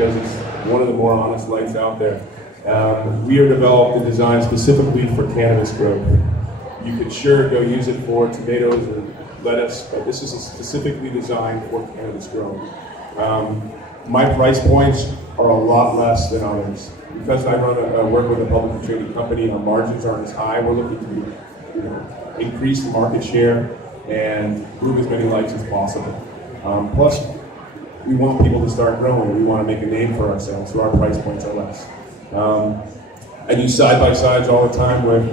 because it's one of the more honest lights out there. We are developed and designed specifically for cannabis growth. You could sure go use it for tomatoes or lettuce, but this is specifically designed for cannabis growth. My price points are a lot less than others. Because I work with a publicly traded company, our margins aren't as high. We're looking to increase the market share and move as many lights as possible. Plus, we want people to start growing. We want to make a name for ourselves, so our price points are less. I do side-by-sides all the time with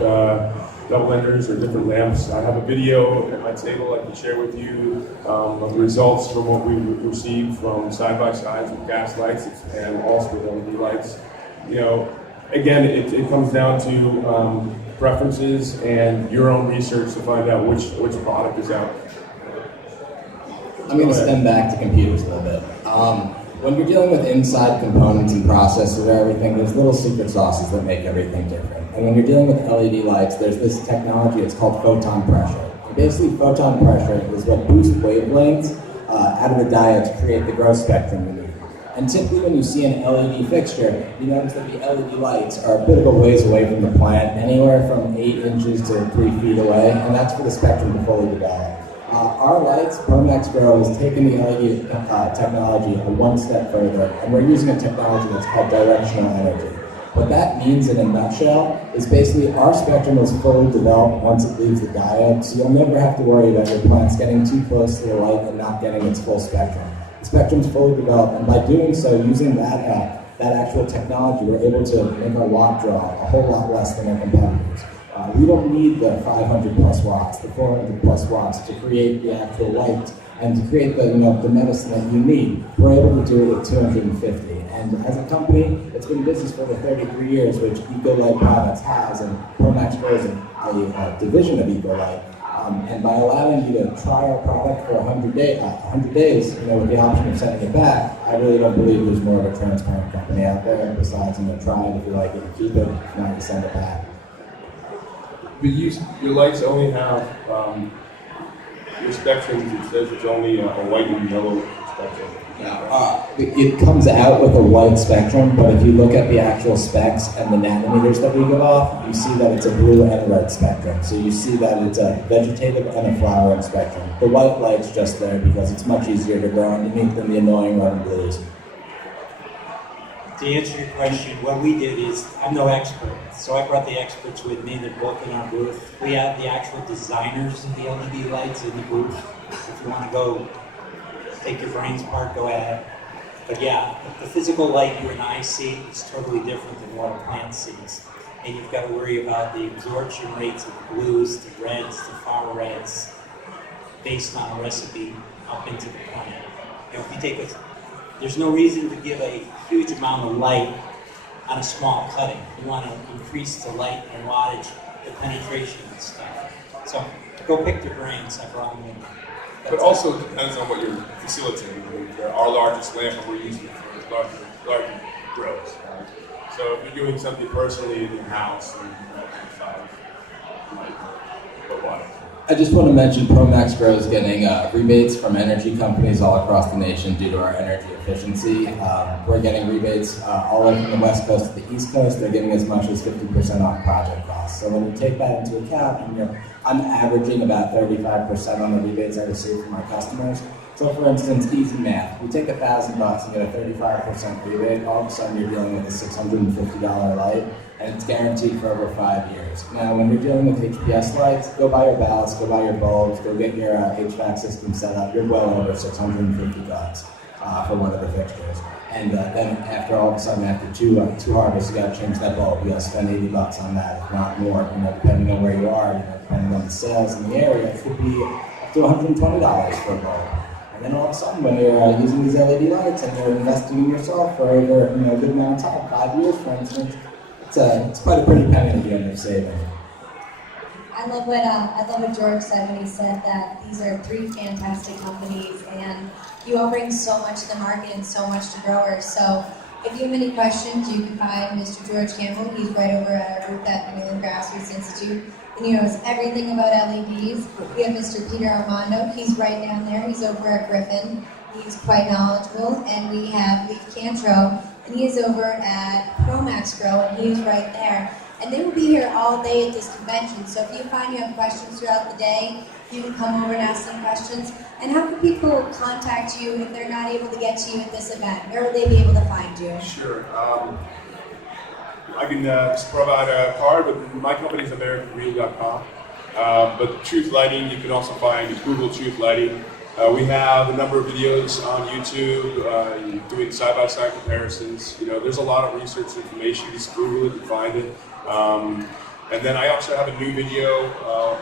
double enders or different lamps. I have a video at my table I can share with you of the results from what we received from side-by-sides with gas lights and also with LED lights. Again, it comes down to preferences and your own research to find out which product is out. I'm going to stem back to computers a little bit. When you're dealing with inside components and processors and everything, there's little secret sauces that make everything different. And when you're dealing with LED lights, there's this technology, it's called photon pressure. And basically, photon pressure is what boosts wavelengths out of the diode to create the growth spectrum you need. And typically when you see an LED fixture, you notice that the LED lights are a bit of a ways away from the plant, anywhere from 8 inches to 3 feet away, and that's for the spectrum to fully develop. Our lights, Promax Grow, has taken the LED technology one step further, and we're using a technology that's called directional energy. What that means in a nutshell is basically our spectrum is fully developed once it leaves the diode, so you'll never have to worry about your plants getting too close to the light and not getting its full spectrum. The spectrum's fully developed, and by doing so, using that actual technology, we're able to make our watt draw a whole lot less than our competitors. We don't need the 500 plus watts, the 400 plus watts to create the actual light and to create the medicine that you need. We're able to do it at 250. And as a company, it's been in business for over 33 years, which Ecolite Products has, and Promax Grow is a division of Ecolite. And by allowing you to try our product for 100 days, with the option of sending it back, I really don't believe there's more of a transparent company out there. Besides, try it if you like it, you keep it. If not, you send it back. But your lights only have your spectrum. It says it's only a white and yellow spectrum. It comes out with a white spectrum, but if you look at the actual specs and the nanometers that we give off, you see that it's a blue and a red spectrum. So you see that it's a vegetative and a flowering spectrum. The white light's just there because it's much easier to grow underneath than the annoying red and blues. To answer your question, what we did is, I'm no expert, so I brought the experts with me that work in our booth. We have the actual designers of the LED lights in the booth. If you want to go take your brains apart, go ahead. But yeah, the physical light you and I see is totally different than what a plant sees. And you've got to worry about the absorption rates of the blues, the reds, the far reds, based on a recipe up into the plant. If you take there's no reason to give a huge amount of light on a small cutting. You want to increase the light and wattage, the penetration and stuff. So go pick your brains, I brought them in. But also it depends on what you're facilitating. Our largest lamp we're using for larger grows. So if you're doing something personally in your house, then you might go wide. I just want to mention Promax Grow is getting rebates from energy companies all across the nation due to our energy efficiency. We're getting rebates all over from the West Coast to the East Coast. They're giving as much as 50% off project costs. So when you take that into account, I'm averaging about 35% on the rebates I receive from our customers. So for instance, easy math. You take $1,000 and get a 35% rebate, all of a sudden you're dealing with a $650 light, and it's guaranteed for over 5 years. Now, when you're dealing with HPS lights, go buy your ballast, go buy your bulbs, go get your HVAC system set up. You're well over $650 for one of the fixtures. And then after all of a sudden, after two harvests, you got to change that bulb. You got to spend $80 on that, if not more. Depending on where you are, depending on the sales in the area, it could be up to $120 for a bulb. And then all of a sudden, when you're using these LED lights and you're investing in yourself for over a good amount of time, 5 years for instance, it's quite a pretty penny that you end up saving. I love what George said when he said that these are 3 fantastic companies and you all bring so much to the market and so much to growers. So if you have any questions, you can find Mr. George Cambell. He's right over at our booth at New England Grassroots Institute. And he knows everything about LEDs. We have Mr. Peter Armando. He's right down there. He's over at Griffin. He's quite knowledgeable. And we have Leif Kentro, and he is over at Promax Grow, and he's right there. And they will be here all day at this convention. So if you find you have questions throughout the day, you can come over and ask them questions. And how can people contact you if they're not able to get to you at this event? Where would they be able to find you? Sure. I can just provide a card, but my company is AmericanGreen.com. But Truth Lighting, you can also find Google Truth Lighting. We have a number of videos on YouTube doing side-by-side comparisons. You know, there's a lot of research information. Just Google it and find it. And then I also have a new video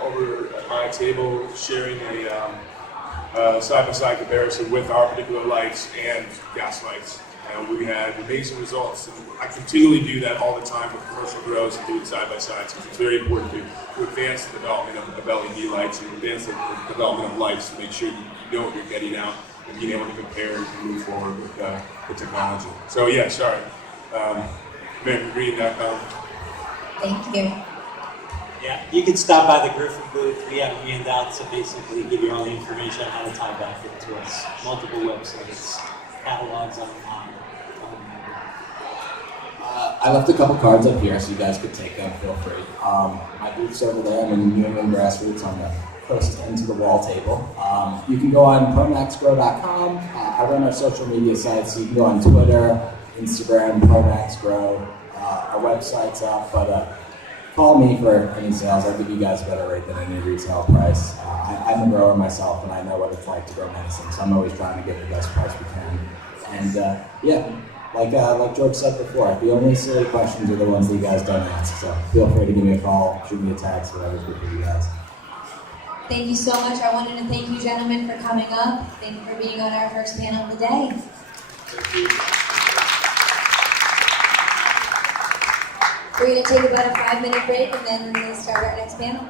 over at my table sharing a side-by-side comparison with our particular lights and gas lights. We had amazing results, and I continually do that all the time with commercial grows and doing side-by-sides because it's very important to advance the development of LED lights and advance the development of lights to make sure you know what you're getting out and being able to compare and move forward with the technology. So yeah, sorry, AmericanGreen.com. Thank you. Yeah, you can stop by the Griffin booth. We have handouts to basically give you all the information on how to tie back into us. Multiple websites, catalogs online. I left a couple cards up here so you guys could take them, feel free. My booth's over there. I'm in New England Grassroots on the closest end to the wall table. You can go on promaxgrow.com. I run our social media sites, so you can go on Twitter, Instagram, promaxgrow. Our website's up, but call me for any sales. I'll give you guys a better rate than any retail price. I'm a grower myself, and I know what it's like to grow medicine, so I'm always trying to get the best price we can. And yeah, like George said before, the only silly questions are the ones that you guys don't ask. So feel free to give me a call, shoot me a text, whatever's good for you guys. Thank you so much. I wanted to thank you gentlemen for coming up. Thank you for being on our first panel of the day. Thank you. We're going to take about a 5-minute break and then we're going to start our next panel.